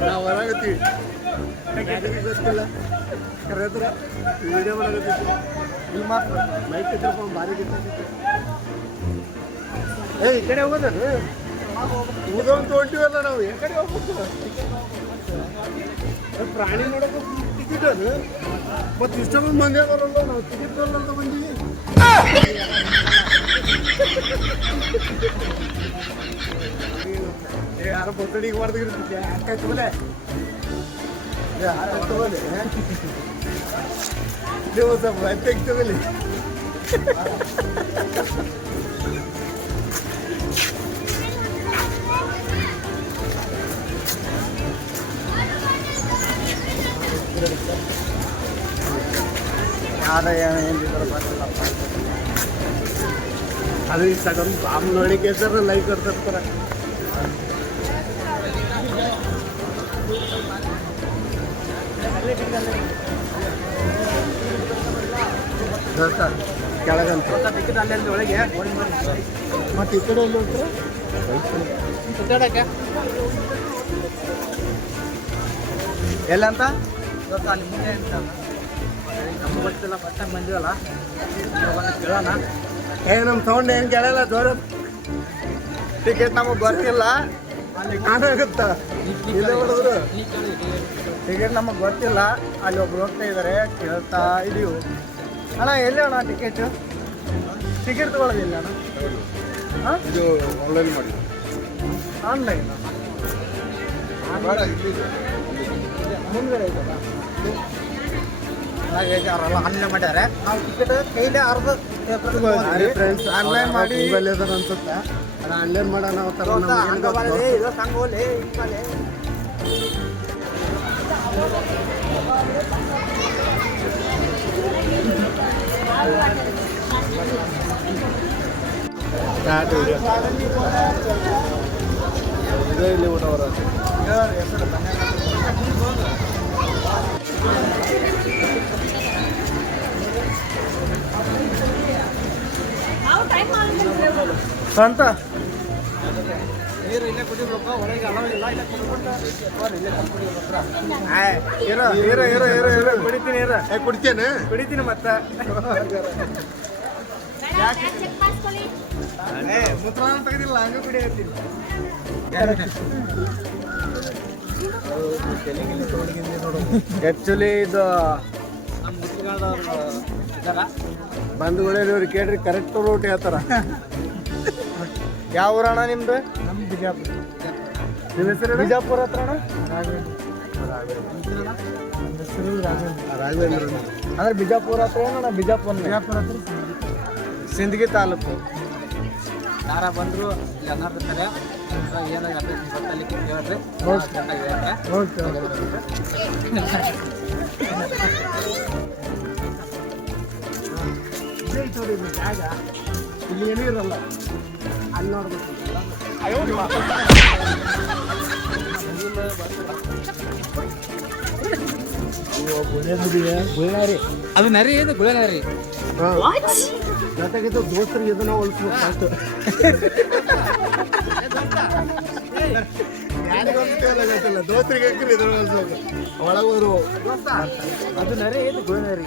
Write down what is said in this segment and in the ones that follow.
ನಾವು ಹೊರಗತ್ತೀವಿ ಯಾರಿಗೆ ಗೊತ್ತಿಲ್ಲ ಕರೆದ್ರ ವಿಡಿಯೋ ಮಾಡಕತ್ತೀವಿ ಇಲ್ಲಿ ಮಾತ್ರ ಮೈಕ್ ಇದ್ರಪ್ಪ ಭಾರಿ ಗಿಟ್ಟಿತ್ತು ಏ ಈ ಕಡೆ ಹೋಗೋದಲ್ಲ ಉದೊಂದು ತೊಗೊಂಡಿವಲ್ಲ ನಾವು ಈ ಕಡೆ ಹೋಗ್ಬೇಕು ಅದು ಪ್ರಾಣಿ ನೋಡೋಕೆ ಟಿಕೆಟ್ ಅದು ಮತ್ತು ಇಷ್ಟೊಂದು ಮಂದಿ ಅದಾರಲ್ಲ ನಾವು ಟಿಕೆಟ್ ಅಂತ ಬಂದೀವಿ ಏ ಯಾರೋ ಬೊತ್ತಡಿಗೆ ಹೊಡೆದಿರ್ತೈತೆ ಯಾಕಾಯ್ತು ಬಲೆ ಯಾಕಾಯ್ತು ಬಲೆ ನೀವು ಸ್ವಲ್ಪ ಎತ್ತೆಗ್ತು ಬಲೆ ಯಾರ ಅದು ಇನ್ಸ್ಟಾಗ್ರಾಮ್ ಬಾಂಬ್ ನೋಡಿ ಕೇಳ್ತಾರ ಲೈಕ್ ಕೊಡ್ತಿರ್ತಾರ ಕೆಳಗಂತ ಒಳಗೆ ಮತ್ತೆ ಈ? ಸುತ್ತಾಡಕ್ಕೆ ಎಲ್ಲಂತ ಗೊತ್ತಾ ಅಲ್ಲಿ ಮುಂದೆ ಅಂತ ನಮ್ಗೆ ಗೊತ್ತಿಲ್ಲ ಫಸ್ಟ್ ಬಂದಿವಲ್ಲ ಬಂದು ಕೇಳೋಣ ಏ ನಮ್ಮ ಸೌಂಡ್ ಏನು ಕೇಳಲ್ಲ ಟಿಕೆಟ್ ನಮಗೆ ಗೊತ್ತಿಲ್ಲ ಆನಾಗುತ್ತಾ ಇಲ್ಲೇ ಹೊಡೆದ್ರು ಟಿಕೆಟ್ ನಮಗೆ ಗೊತ್ತಿಲ್ಲ. ಅಲ್ಲಿ ಒಬ್ರು ಹೋಗ್ತಾ ಇದ್ದಾರೆ ಕೇಳ್ತಾ ಇದೀವಿ. ಅಣ್ಣ ಎಲ್ಲಿ ಅಣ್ಣ ಟಿಕೆಟ್ ಟಿಕೆಟ್ ತಗೊಳ್ಳೋದಿಲ್ಲ ಅಣ್ಣ. ಹಾಂ? ಇದು ಆನ್ಲೈನ್ ಮಾಡಿ ಆನ್ಲೈನ್ ಮುಂದ್ಗಡೆ ಐತಲ್ಲ ಅವರೆಲ್ಲ ಆನ್ಲೈನ್ ಮಾಡ್ಯಾರೆ. ನಾವು ಟಿಕೆಟ್ ಕೈಲೇ ಅರ್ಧ ಫ್ರೆಂಡ್ಸ್ ಆನ್ಲೈನ್ ಮಾಡಿ. ಮೊಬೈಲ್ ಅದಾರ ಅನ್ಸುತ್ತೆ. ಅದು ಆನ್ಲೈನ್ ಮಾಡೋಣ ಗೊತ್ತು? ಇದು ಸಂಗೋಲೆ ಹಿಂಗಲೆ ಸ್ಟಾರ್ಟ್ ಇದೆ ಇದೇ ಇಲ್ಲಿ ಊಟ ಬರೋದು ಸ್ವಂತ ನೀರು ಇಲ್ಲೇ ಕುಡಿಬೇಕು ಒಳಗೆ ಇಲ್ಲ ಇಲ್ಲೇ ಕುಡ್ಕೊಂಡು ಇಲ್ಲೇ ಕುಡಿ ಇರೋ ಇರೋ ಇರೋ ಇರೋ ಇರೋ ಕುಡಿತೀನಿ ಇರೋ. ಏ ಕುಡ್ತೇನೆ? ಕುಡಿತೀನಿ ಮತ್ತೆ. ತೆಗೆದಿಲ್ಲ ಹಂಗೆ ಕುಡಿಯತ್ತೀನಿ. ಆ್ಯಕ್ಚುಲಿ ಇದು ನಮ್ಮ ಇದ್ದಾರ ಕೇಳ್ರಿ ಕರೆಕ್ಟ್ ರೂಟ್ ಹೇಳ್ತಾರ ಯಾವ ಊರಣ್ಣ ನಿಮ್ದು? ಬಿಜಾಪುರ. ನಿಮ್ಮ ಹೆಸರು ಬಿಜಾಪುರ ಹತ್ರ ಅಣ್ಣ? ರಾಘವೇಂದ್ರ ಅಂದ್ರೆ ಬಿಜಾಪುರ ಹತ್ರ ಏನೋ ಬಿಜಾಪುರ ಬಿಜಾಪುರ ಹತ್ರ ಸಿಂದಗಿ ತಾಲೂಕು. ಯಾರ ಬಂದ್ರು ಇಲ್ಲಿ ಕರೆ. ಏನಾಗ ಗೊತ್ತಲಿಕ್ಕೆ ಕೇಳಿದ್ರೆ ಜಾಗ. ಇಲ್ಲಿ ಏನೂ ಇರಲ್ಲ. ಅಲ್ಲಿ ನೋಡ್ಬೇಕು. ಅದು ನರಿ ಇದು ಗುಳೆ ನರಿ. ಜೊತೆಗೆ ದೋಸ್ತರಿಗೆ ಇದನ್ನ ಹೋಲಿಸ್ಬೇಕು ಫಸ್ಟ್ ದೋಸ್ತರಿಗೆ ಹಾಕಿರಿ ಇದ್ರ ಹೋಲಿಸ್ಬೇಕು. ಒಳಗೋರು ಅದು ನರಿ ಇದು ಗುಳೆ ನರಿ.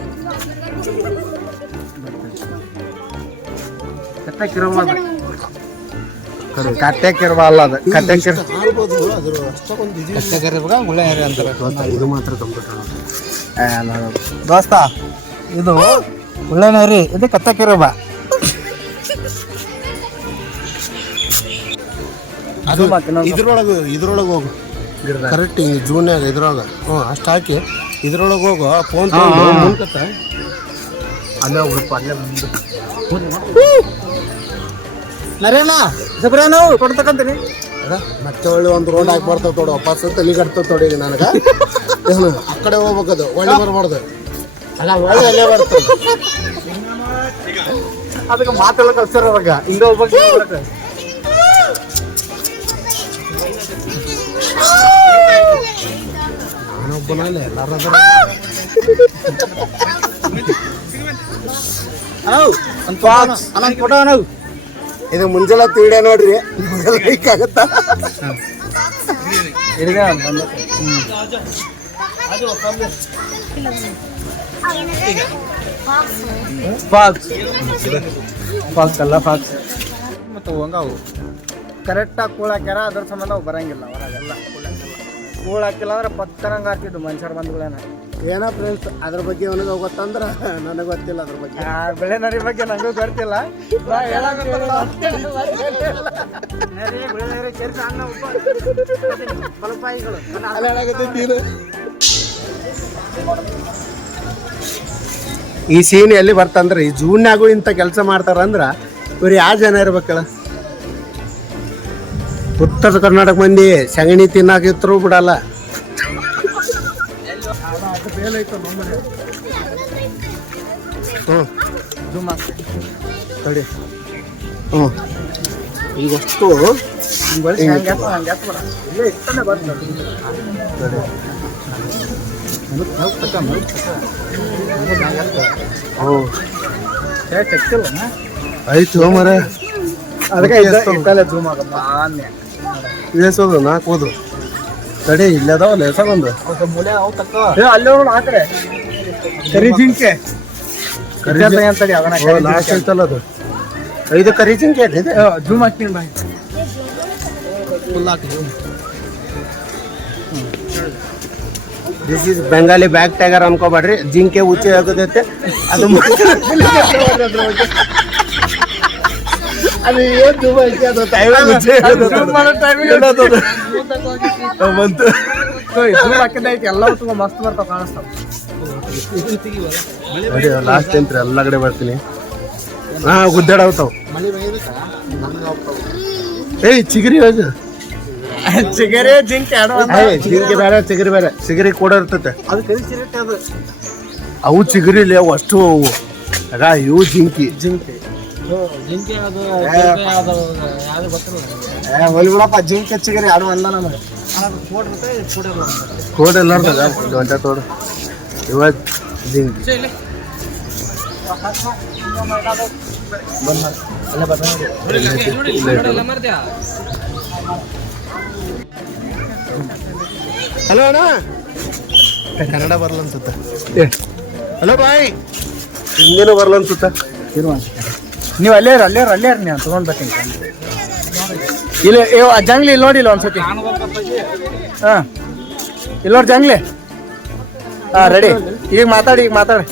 ಕಟ್ಟೆಕಿರುವ ಅಲ್ಲ ಅದು. ಅಷ್ಟೊಂದು ಇದು ಮಾತ್ರ ಕಂಪ್ಯೂಟರ್ ದೋಸ್ತ ಇದು ಗುಳೆ ನರಿ ಇದು ಮಾತ್ರ ಇದ್ರೊಳಗೆ ಇದ್ರೊಳಗೆ ಹೋಗು. ಕರೆಕ್ಟ್ ಹಿಂಗೆ ಜೂನ್ಯಾಗ ಇದ್ರೊಳಗೆ. ಹ್ಞೂ ಅಷ್ಟು ಹಾಕಿ. ಇದ್ರೊಳಗೆ ಹೋಗು. ಫೋನ್ ಅಲ್ಲೇ ಹೋಗ್ಬೇಕು ಅಲ್ಲೇ ಮುಂದೆ ನರೇನ ಜಬ್ರ ನಾವು ಕೊಡ್ತಕ್ಕಂತೀನಿ. ಮತ್ತೆ ಒಳ್ಳೆ ಒಂದು ರೋಡ್ ಹಾಕಿ ಬರ್ತವೆ ತೋಡು ವಾಪಸ್ ತಲೆ ಕಟ್ತವೆ ತೋಡಿ ಈಗ ನನಗೆ. ಏನು ಆ ಕಡೆ ಹೋಗ್ಬೇಕದು ಒಳ್ಳೆ ಬರಬಾರ್ದು. ಅಲ್ಲ ಒಳ್ಳೆ ಅಲ್ಲೇ ಬರ್ತದೆ. ಅದಕ್ಕೆ ಮಾತೆಲ್ಲ ಕಲ್ಸಿರ ಅವಾಗ ಹಿಂಗ ಹೋಗ್ಬೇಕು. ನಾನೊಬ್ಬನಲ್ಲ ಎಲ್ಲಾರು ಅಣ್ಣ ಒಂದು ಫೋಟೋ ನಾವು ಇದು ಮುಂಜಾನೆ ತೀಡೆ ನೋಡ್ರಿ ಲೈಕ್ ಆಗತ್ತಾ ಇಲ್ಲಿಗೆ ಬಂದು ಫಾಕ್ಸ್ ಫಾಕ್ಸ್ ಅಲ್ಲ ಫಾಕ್ಸ್ ಮತ್ತು ಹಂಗಾವು ಕರೆಕ್ಟಾಗಿ ಕೂಳ್ ಹಾಕ್ಯಾರ ಅದ್ರ ಸಂಬಂಧ ಅವು ಬರಂಗಿಲ್ಲ. ಹೊರಗೆಲ್ಲ ಕೂಳ್ ಹಾಕಿಲ್ಲ ಅಂದ್ರೆ ಪತ್ತರಂಗೆ ಹಾಕಿದ್ದು ಮನುಷ್ಯರು ಬಂದ್ಗಳೇನ ಏನೋ ಫ್ರೆಂಡ್ಸ್ ಅದ್ರ ಬಗ್ಗೆ ಅವನಿಗೆ ಗೊತ್ತಂದ್ರೆ ನನಗೆ ಗೊತ್ತಿಲ್ಲ ಅದ್ರ ಬಗ್ಗೆ. ಆ ಬೆಳೆ ನರಿ ಬಗ್ಗೆ ನನಗೂ ಗೊತ್ತಿಲ್ಲ. ನಾ ಹೇಳಾಕತ್ತೀನಿ ನರಿ, ಬೆಳೆ ನರಿ ಸೇರ್ಸಿ ಅನ್ನ ಉಪ ಬಲಪಾಯಿಗಳು ಅಲ್ಲಿ ಹೇಳಾಕತ್ತೈತಿ ಇದು. ಈ ಸೀನ್ ಎಲ್ಲಿ ಬರ್ತಂದ್ರೆ ಈ ಜೂನ್ಯಾಗೂ ಇಂಥ ಕೆಲಸ ಮಾಡ್ತಾರಂದ್ರ ಇವ್ರು ಯಾವ ಜನ ಇರ್ಬೇಕಲ್ಲ? ಉತ್ತರ ಕರ್ನಾಟಕ ಮಂದಿ ಸಗಣಿ ತಿನ್ನಾಕಿತ್ರು ಬಿಡಲ್ಲ. ಜೂಮ್ ತಡಿ. ಹ್ಞೂ ಬರ್ತದೆ ಹ್ಞೂ ಏ, ತೆಗ್ತಿಲ್ಲ ಆಯ್ತು ಮರ. ಅದಕ್ಕೆ ಜೂಮ್ ಆಗಪ್ಪ ನಾಲ್ಕು ಹೋದು ತಡಿ ಇಲ್ಲಿ ಅದಾವಲ್ಲ ಎಸಗೊಂದು ಮೂಲೆ ಅವು ತಕ್ಕ. ಏ ಅಲ್ಲೇ ನೋಡು ಆ ಕಡೆ. ಕರಿ ಜಿಂಕೆ. ಕರಿ ಕರಿ ಅಂತಡಿ ಅವನ ಲಾಸ್ಟ್ ಐತಲ್ಲ ಅದು. ಐದು ಕರಿ ಜಿಂಕೆ ಇದೆ ಜೂಮ್ ಹಾಕ್ತೀನಿ ಬಾಯ್. This is Bengali bag tiger ಅನ್ಕೋಬೇಡ್ರಿ. ಜಿಂಕೆ ಉಚ್ಚಿ ಆಗೋದೈತೆ. ಅದು ಅದು ಏನ್ ಬಂತು ಮಸ್ತ್ ಬರ್ತಾವ ಕಾಣಿಸ್ತಾವ. ಲಾಸ್ಟ್ ಎಂತ್ರಿ ಎಲ್ಲ ಕಡೆ ಬರ್ತೀನಿ. ಹಾ ಗುದ್ದಾಡವ್ತಾವ ಏಯ್ ಚಿಗರಿ ಅದು. ಚಿಗರಿ ಜಿಂಕೆ ಜಿಂಕೆ ಬೇರೆ ಚಿಗರಿ ಬೇರೆ. ಚಿಗರಿ ಕೂಡ ಇರ್ತೈತೆ. ಅವು ಚಿಗರಿಲಿ ಅವು ಅಷ್ಟು ಅವು. ಆಗ ಇವು ಜಿಂಕಿ. ಜಿಂಕೆ. ಜಿಂಕೆ ಅದು ಯಾವ್ದು ಗೊತ್ತಿಲ್ಲ ಒಲಿ ಬಿಡಪ್ಪ ಜಿಂಕೆ ಚಿಗರಿ ಆಡು ಅಲ್ಲ ನನಗೆ ಕೋಡ್ ಎಲ್ಲಾರ್ದಾಗ ಗಂಟೆ ತೋಡು ಇವತ್ತು ಜಿಂಕಿ. ಹಲೋ ಅಣ್ಣ. ಕನ್ನಡ ಬರಲ್ಲ ಅನ್ಸುತ್ತೆ ಹಲೋ ಬಾಯ್. ಹಿಂಗೇನು ಬರಲ್ಲ ಅನ್ಸುತ್ತೆ ನೀವು ಅಲ್ಲೇ ಅಲ್ಲೇ ಅಲ್ಲೇ ನೀವು ತಗೊಂಡ್ ಬರ್ತೀನಿ. ಇಲ್ಲ ಇವ್ ಜಂಗ್ಲಿ ಇಲ್ಲಿ ನೋಡಿ ಇಲ್ಲ ಒಂದ್ಸತಿ. ಹಾ. ಇಲ್ಲ ನೋಡಿ ಜಂಗ್ಲಿ. ಹಾ ರೆಡಿ ಈಗ ಮಾತಾಡಿ ಈಗ ಮಾತಾಡಿ.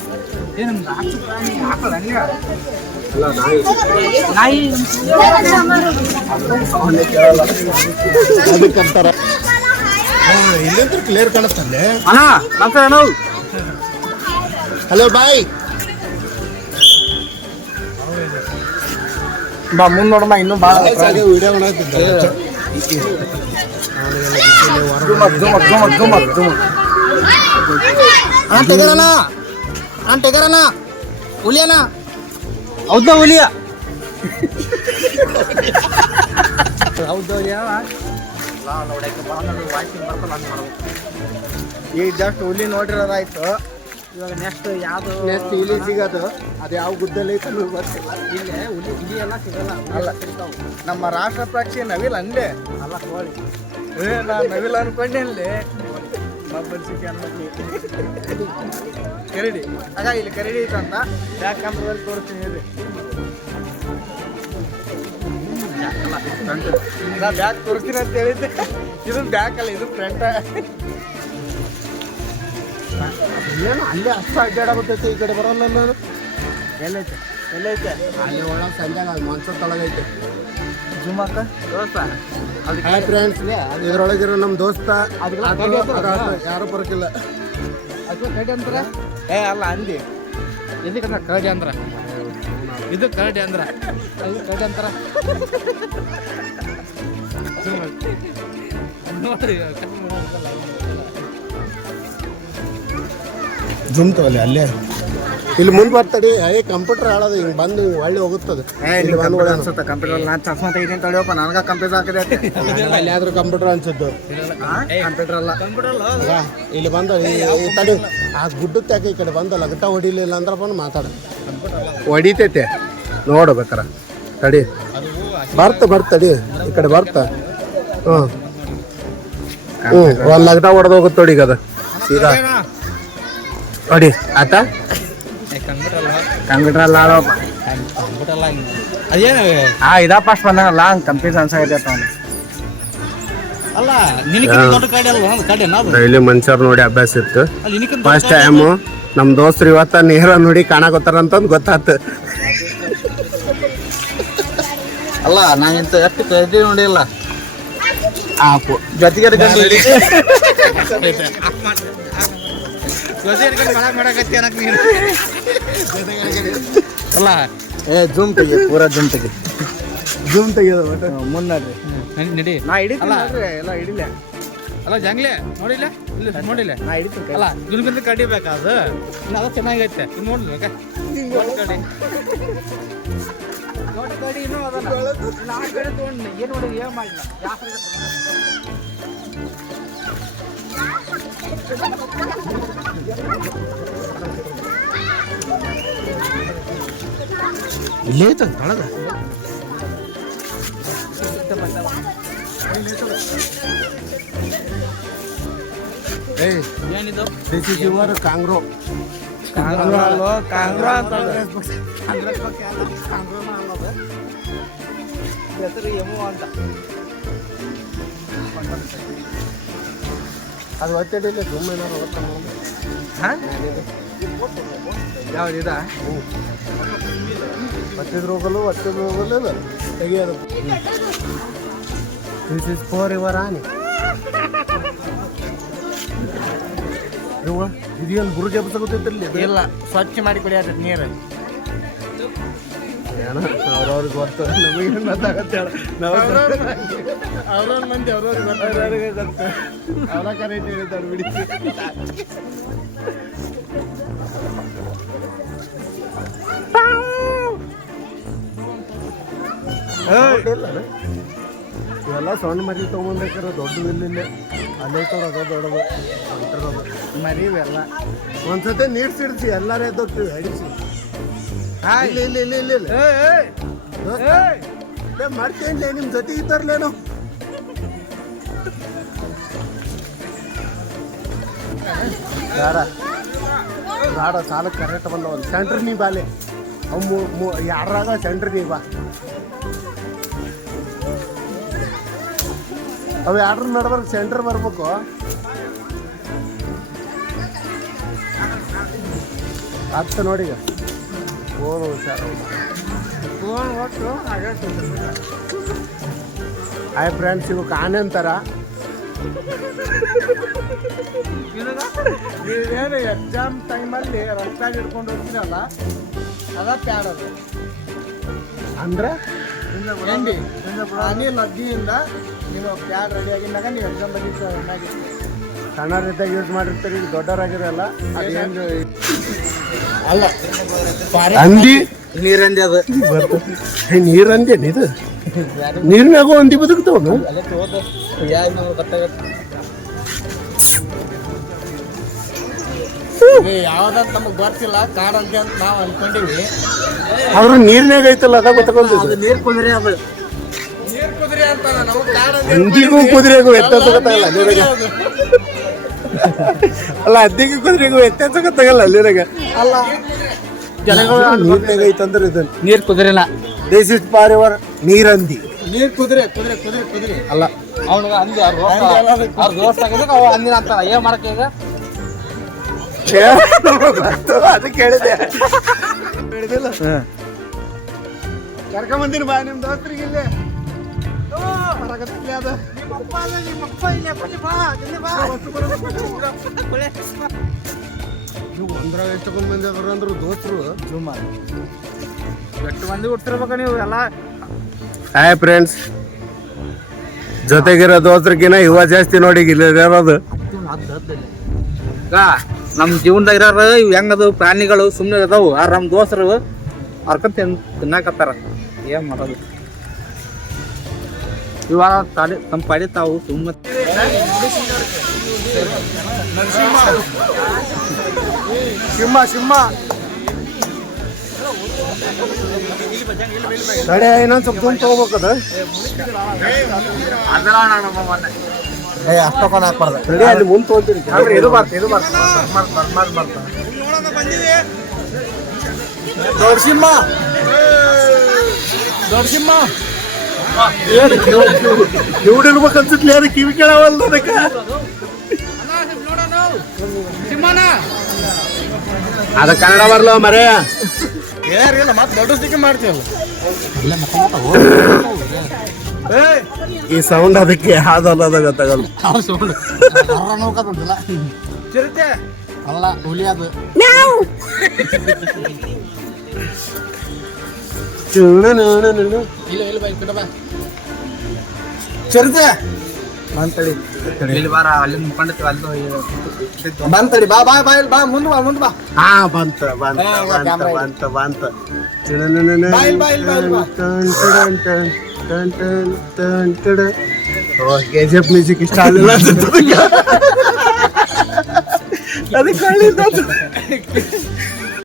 ಅದಕ್ಕೆ ಅಂತಾರ ಇಲ್ಲಂತ್ರ ಕ್ಲಿಯರ್ ಕಾಣಿಸ್ತಲ್ಲೇ ಅಣ್ಣ ನಮಸ್ಕಾರ ನಾವು ಹಲೋ ಬಾಯ್ ಬಾ ಮುಂದ್ ನೋಡಮ್ಮ ಇನ್ನೂ ಭಾಳ ವಿಡಿಯೋ ಮಾಡತ್ತಿದ್ದೆ ಅಣ್ಣ ತೆಗರಣ್ಣ ಅಣ್ಣ ತೆಗರಣ್ಣ ಹುಲಿಯಣ್ಣ ಹೌದಾ ಹುಲಿಯ ಹೌದು ಈಗ ಜಸ್ಟ್ ಹುಲಿ ನೋಡಿರೋದಾಯ್ತು ಇವಾಗ ನೆಕ್ಸ್ಟ್ ಯಾವುದು ನೆಕ್ಸ್ಟ್ ಇಲ್ಲಿ ಸಿಗೋದು ಅದು. ಯಾವ ಗುಡ್ಡಲ್ಲಿ ಐತೆ ಅನ್ನೋದು ಗೊತ್ತಿಲ್ಲ ಇಲ್ಲೇ ಹುಲಿ ಎಲ್ಲ ಸಿಗಲ್ಲ. ಅಲ್ಲ. ನಮ್ಮ ರಾಷ್ಟ್ರ ಪಕ್ಷಿ ನವಿಲ್ ಅಂದೆ. ಅಲ್ಲ ಕೋಳಿ. ಏ ನಾ ನವಿಲ್ ಅನ್ಕೊಂಡೆ ಅಲ್ಲಿ ಬಬ್ಬಲ್ ಸಿಕ್ಕಿ ಅನ್ಬೇಕು ಕರಡಿ. ಆಗ ಇಲ್ಲಿ ಕರಡಿ ಅಂತ. ಬ್ಯಾಕ್ ಕ್ಯಾಮ್ರದಲ್ಲಿ ತೋರಿಸ್ತೀನಿ ಹೇಳಿ. ನಾ ಬ್ಯಾಗ್ ತೋರಿಸ್ತೀನಿ ಅಂತ ಹೇಳಿದ್ದೆ. ಇದು ಬ್ಯಾಕ್ ಅಲ್ಲ ಇದು ಫ್ರಂಟ್ ಏನು ಅಲ್ಲೇ ಅಷ್ಟು ಅಡ್ಡಾಡಬಿಟ್ಟೈತೆ ಈ ಕಡೆ ಬರಲ್ಲ ನಾನು. ಎಲ್ಲೈತೆ? ಎಲ್ಲೈತೆ? ಅಲ್ಲಿ ಒಳಗೆ ಸಂಜಾಗ ಮನ್ಸೂರ್ ತೊಳಗೈತೆ. ಜುಮಕ್ಕ ದೋಸ್ತ ಹಾಯ್ ಫ್ರೆಂಡ್ಸ್ ಇದ್ರೊಳಗಿರೋ ನಮ್ಮ ದೋಸ್ತ. ಅದು-? ಅದು ಯಾರು ಬರಕಿಲ್ಲ. ಅದು ಕಡೆ ಅಂದ್ರೆ ಏ ಅಲ್ಲ ಅಂದಿ. ಇದಕ್ಕೆ ಕರಡಿ ಅಂದ್ರೆ? ಇದು ಕರಡಿ ಅಂದ್ರೆ. ಅದು ಕರಡಿ ಅಂತಾರ? ನೋಡ್ರಿ ಜುಮ್ತವಲ್ಲಿ ಅಲ್ಲೇ. ಇಲ್ಲಿ ಮುಂದೆ ಬರ್ತಡಿ ಏ ಕಂಪ್ಯೂಟರ್ ಹಾಳದ ಹಿಂಗೆ ಬಂದು ಹಿಂಗೆ ಒಳ್ಳೆ ಹೋಗುತ್ತದೆ. ಇಲ್ಲಿ ಬಂದು ಅನ್ಸುತ್ತೆ ಕಂಪ್ಯೂಟರ್ ನಾನು ಚಸ್ಮಾ ತೆಗಿತೀನಿ ತಡಿಯಪ್ಪ ನನಗ ಕಂಪ್ಯೂಟರ್ ಹಾಕಿದೆ ಅಲ್ಲಿ ಆದ್ರೂ ಕಂಪ್ಯೂಟರ್ ಅನ್ಸುತ್ತೆ. ಕಂಪ್ಯೂಟರ್ ಅಲ್ಲ. ಇಲ್ಲಿ ಬಂದು ಈ ತಡಿ ಆ ಗುಡ್ಡಕ್ಕೆ ತ್ಯಾಕ ಈ ಕಡೆ ಬಂದು ಗಟ್ಟ ಹೊಡಿಲಿಲ್ಲ ಅಂದ್ರೆ ಬಂದು ಮಾತಾಡ. ಹೊಡಿತೈತೆ. ನೋಡು ಬೇಕಾರ. ತಡಿ. ಬರ್ತ ಬರ್ತಡಿ ಈ ಕಡೆ ಬರ್ತ. ಹ್ಞೂ ಹ್ಞೂ ಒಂದು ಲಗಟ ಹೊಡೆದು ಹೋಗುತ್ತೆ ನೋಡಿ ಈಗ ಅದು. ಸೀದಾ. ನೋಡಿ ಆತ? ಕಂಪ್ಯೂಟರ್ ಅಲ್ಲ. ಅದೇನು? ಆ ಇದಾ ಪಾಸ್ ಬಂದಾನಲ್ಲ ಹಂಗೆ ಕಂಪ್ಯೂಟರ್ ಅನ್ಸಾಗೈತೆ ಅವನು ಅಲ್ಲ ನಿನಗೆ ದೊಡ್ಡ ಕಡೆ ಅಲ್ವಾ? ಕಡೆ ಗಾಡಿ ನಾವು ಡೈಲಿ ಮನುಷ್ಯರು ನೋಡಿ ಅಭ್ಯಾಸ ಇತ್ತು. ಅಲ್ಲಿ ಫಸ್ಟ್ ಟೈಮು ನಮ್ಮ ದೋಸ್ತರು ಇವತ್ತ ನೇರ ನೋಡಿ ಕಾಣಕತ್ತಾರ ಅಂತಂದು ಗೊತ್ತಾತು. ಅಲ್ಲ ನಾ ಇಂತ ಎಷ್ಟು ಕೈ ನೋಡಿಲ್ಲ. ಆಪು. ಜೊತೆಗೆ ಅಲ್ಲ ಏ ಜೂಮ್ ತೆಗಿ ಪೂರಾ ಜೂಮ್ ತೆಗಿ ಜೂಮ್ ತೆಗಿಯೋದು ಮುನ್ನಡ್ರಿ ನಡಿ, ನಡಿ. ನಾ ಹಿಡಿತೀನಿ ಅಲ್ಲ. ನೋಡ್ರಿ, ಎಲ್ಲ ಹಿಡಿಲ್ಲ. ಅಲ್ಲ ಜಂಗ್ಲೆ ನೋಡಿಲ್ಲ? ಇಲ್ಲ ನೋಡಿಲ್ಲ. ನಾ ಹಿಡಿತೀನಿ ಕೈ. ಅಲ್ಲ ದುರ್ಗಂದ ಕಡಿಬೇಕು ಅದು? ಇನ್ನು ಅದು ಚೆನ್ನಾಗೈತೆ. ಇನ್ನು ನೋಡ್ಬೇಕಾ ದೊಡ್ಡ ಗಾಡಿ ದೊಡ್ಡ ಗಾಡಿ ಇನ್ನೂ ಅದಲ್ಲ. ಇನ್ನು ಆ ಗಾಡಿ ತೊಗೊಂಡು ಏನು ನೋಡಿ ಏನು ಮಾಡಿಲ್ಲ ಜಾಸ್ತಿ ಇಲ್ಲೇ ಐತಂತ ಒಳಗ. This is your kangaroo. Kangaroo ಅಲ್ಲೋ, ಕಾಂಗ್ರೋ ಅಂತ ಅದು. ಹೆಸರು ಎಮು ಅಂತ. ಅದು ಒತ್ತಡಿಲ್ಲ ಸುಮ್ಮನೆ ಹಾ? ಯಾವ್ದು ಇದ ಒತ್ತಿದ್ರು ಹೋಗಲು ಒತ್ತಿದ್ರು ಹೋಗಲ್ಲ ತೆಗಿಯೋದು. ದಿಸ್ ಇಸ್ ಫಾರ್ ಯುವರ್ ಆನಿ ಇವ ಇದೇನು ಬುರುಜಿ ಹಬ್ಬಸಗೊತ್ತಿರ್ಲಿ ಇಲ್ಲ ಸ್ವಚ್ಛ ಮಾಡಿ ಕುಡಿಯತ್ತ ನೀರು. ಏನ ಅವ್ರವ್ರಿಗೆ ಗೊತ್ತು. ನಮಗೆ ಗೊತ್ತಾಗತ್ತೆ. ನಾವು ಅವ್ರವ್ರ ಮಂದಿ ಅವ್ರವ್ರಿಗೆ ಗೊತ್ತಾಗ ಅವ್ರ ಕರೆಕ್ಟ್ ಹೇಳಿದ್ದಾರೆ ಬಿಡಿ. ಇವೆಲ್ಲ ಸಣ್ಣ ಮರಿ ತೊಗೊಂಡ್ಬೇಕಾರೆ ದೊಡ್ಡದು ಇಲ್ಲಿಲ್ಲ. ಅಲ್ಲೇ ತೋರ ಅದ ದೊಡ್ಡದು ಹೊಂಟಿರೋದು ಮರಿವೆಲ್ಲ ಒಂದ್ಸತಿ ನೀರು ಸಿಡಿಸಿ ಎಲ್ಲರೂ ಎದ್ದೋಗ್ತೀವಿ ಹಡಿಸಿ ಇಲ್ಲ ಇಲ್ಲ ಇಲ್ಲ ಇಲ್ಲ ಇಲ್ಲ. ಮಾಡ್ತೇನ್ಲೇ ನಿಮ್ಮ ಜೊತೆ ಇದ್ದಾರ್ಲೇನು ಬೇಡ ಬೇಡ ಸಾಲಕ್ಕೆ ಕರೆಕ್ಟ್ ಬಂದ ಒಂದು ಸೆಂಟ್ರ್ ನೀ ಬಾಲೆ. ಅವು ಯಾರಾಗ ಸೆಂಟ್ರ್ ನೀ ಬಾ. ಅವು ಯಾರ್ರ ನಡ್ಬಾರ್ದು ಸೆಂಟ್ರ್ ಬರ್ಬೇಕು. ಆಗ್ತ ನೋಡಿ ಈಗ. ಓ ಹುಷಾರು. ಫೋನ್ ಒಟ್ಟು ಹಾಯ್ ಫ್ರೆಂಡ್ಸ್ ಇವು ಕಾನೆ ಅಂತಾರ. ನೀವೇನು ಎಕ್ಸಾಮ್ ಟೈಮಲ್ಲಿ ರಸ್ತೆ ಹಿಡ್ಕೊಂಡು ಹೋಗ್ತೀರಲ್ಲ ಅದ ಪ್ಯಾಡ ಅದು. ಅಂದ್ರೆ? ಎಂಡಿ ಅನಿಲ್ ಲಗ್ಗಿಯಿಂದ ನೀವು ಪ್ಯಾಡ್ ರೆಡಿ ಆಗಿದ್ದಾಗ ನೀವು ಎಕ್ಸಾಮ್ ಬಂದಿತ್ತು ಏನಾಗಿತ್ತು ಸಣ್ಣರಿದ್ದಾಗ ಯೂಸ್ ಮಾಡಿರ್ತೀರಿ ಈಗ ದೊಡ್ಡವರಾಗಿರಲ್ಲ ಅದೇನು ಅಲ್ಲ ಅಂದಿ ನೀರಂದಿ ಅದು. ಏ, ನೀರ್ ಅಲ್ಲ ಇದು? ನೀರ್ನಾಗ ಒಂದಿ ಬದುಕ್ತಾವನು? ಯಾವ್ದಂತ ನಮಗೆ ಗೊತ್ತಿಲ್ಲ. ಕಾಡಂತೆ ಅಂತ ನಾವು ಅನ್ಕೊಂಡಿವಿ. ಆದ್ರೂ ನೀರ್ನಾಗ ಐತಲ್ಲ ಅದ ಗೊತ್ತಾಗೋದು ನೀರು ಕುದುರೆ ಅದು. ನೀರು ಕುದುರೆ ಅಂತ ನಮಗೆ ಕಾಡಂತೆ ಹಂದಿಗೂ ಕುದುರೆಗೂ ವ್ಯತ್ಯಾಸ ಗೊತ್ತಾಗಲ್ಲ ನಿನಗೆ ಅಲ್ಲ ಹದ್ದಿಗೂ ಕುದುರೆಗೂ ವ್ಯತ್ಯಾಸ ಗೊತ್ತಾಗಲ್ಲ ನಿನಗ ಅಲ್ಲ ಜನಗಳು ನೀರ್ನಾಗ ಐತಂದ್ರೆ ಇದು ನೀರು ಕುದುರೆನ ದಿಸ್ ಇಸ್ ಫಾರ್ ಯುವರ್ ನೀರಂದಿ. ನೀರು ಕುದುರೆ ಕುದುರೆ ಕುದುರೆ ಕುದುರೆ. ಅಲ್ಲ. ಅವನಿಗೆ ಅಂದಿ ಅವ್ರ ಅವ್ರ ದೋಸ್ತ ಆಗಿದ್ದಕ್ಕೆ ಅವ ಅಂದಿನ ಅಂತಾರ ಏನ್ ಮಾಡಕ್ಕೆ ಈಗ? ಗೊತ್ತು, ಅದಕ್ಕೆ ಹೇಳಿದೆ ಹೇಳಿದಿಲ್ಲ ಕರ್ಕೊಂಬಂದಿನಿ ಬಾ ನಿಮ್ ದೋಸ್ತರಿಗೆ ಇಲ್ಲೇ ಒಂದ್ರಾಗ ಎಷ್ಟು ಮಂದಿ ಹುಟ್ಟಿರ್ಬೇಕ ನೀವು ಎಲ್ಲ ಹಾಯ್ ಫ್ರೆಂಡ್ಸ್ ಜೊತೆಗಿರೋ ದೋಸ್ತ್ರಕಿನ ಇವ ಜಾಸ್ತಿ ನೋಡಿ ಇಲ್ಲಿ ಇರೋದು ಈಗ ನಮ್ಮ ಜೀವನದಾಗ ಇರೋರು ಇವು ಹೆಂಗದು ಪ್ರಾಣಿಗಳು ಸುಮ್ಮನೆ ಅದಾವು ಆರ್ ನಮ್ಮ ದೋಸ್ತರು ಅರ್ಕಂತ ತಿನ್ ತಿನ್ನಾಕತ್ತಾರ. ಏನ್ ಮಾಡೋದು? ಇವಾಗ ತಾಲಿ ತಮ್ಮ ಪಾಡಿ ತಾವು ಸುಮ್ಮನೆ ಸಿಂಹ ಸಿಂಹ. ಇನ್ನೊಂದು ಸ್ವಲ್ಪ ತುಂಬ ತಗೋಬೇಕದ. ಏ ಅಷ್ಟೊಂದು ಹಾಕ್ಬಾರ್ದು. ತಡಿ ಅಲ್ಲಿ ಮುಂದೆ ತೊಗೊಂತೀನಿ. ಅಂದ್ರೆ ಇದು ಬರ್ತ ಇದು ಬರ್ತ. ಬರ್ತ ಬರ್ತ ದೊಡ್ಸಿಮ್ಮ ದೊಡ್ಸಿಮ್ಮ ಇವ್ಡಿರ್ಬೇಕು ಅನ್ಸುತ್ತೆ ಅದು ಕಿವಿ ಕೇಳವಲ್ಲ ಅದಕ್ಕೆ? ಅದ ಕನ್ನಡ ಬರ್ಲ ಮರೆ? ಏನಿಲ್ಲ ಮತ್ತೆ ದೊಡ್ಡ ಸಿಕ್ಕಿ ಮಾಡ್ತೀವಲ್ಲ ಈ ಸೌಂಡ್ ಅದಕ್ಕೆ ಹಾದಲ್ಲ ಗೊತ್ತಾಗಲ್ಲ. ಚಿರತೆ. ಅಲ್ಲ ಹುಲಿ ಅದು. ಬಾ ಬಾ. ಚಿರತೆ. ಬಂತಡಿ ಇಲ್ಲಿ ಬಾರ ಅಲ್ಲಿ ಮುಖಂಡತ್ತೀವಿ ಅಲ್ಲಿ ಬಂತಡಿ ಬಾ ಬಾ ಬಾ ಬಾ ಮುಂದೆ ಬಾ ಮುಂದೆ ಬಾ. ಹಾ ಬಂತ ಬಂತ ಬಂತ ಬಂತ ಬಂತ. ಬಾ ಇಲ್ಲಿ ಬಾ ಇಲ್ಲಿ ಬಾ ಇಲ್ಲಿ ಬಾ ಕೆ ಜಿ ಎಫ್ ಮ್ಯೂಸಿಕ್ ಇಷ್ಟ ಆಗಲಿಲ್ಲ ಅದಕ್ಕೆ ಹೇಳಿದ್ದು ಅದು.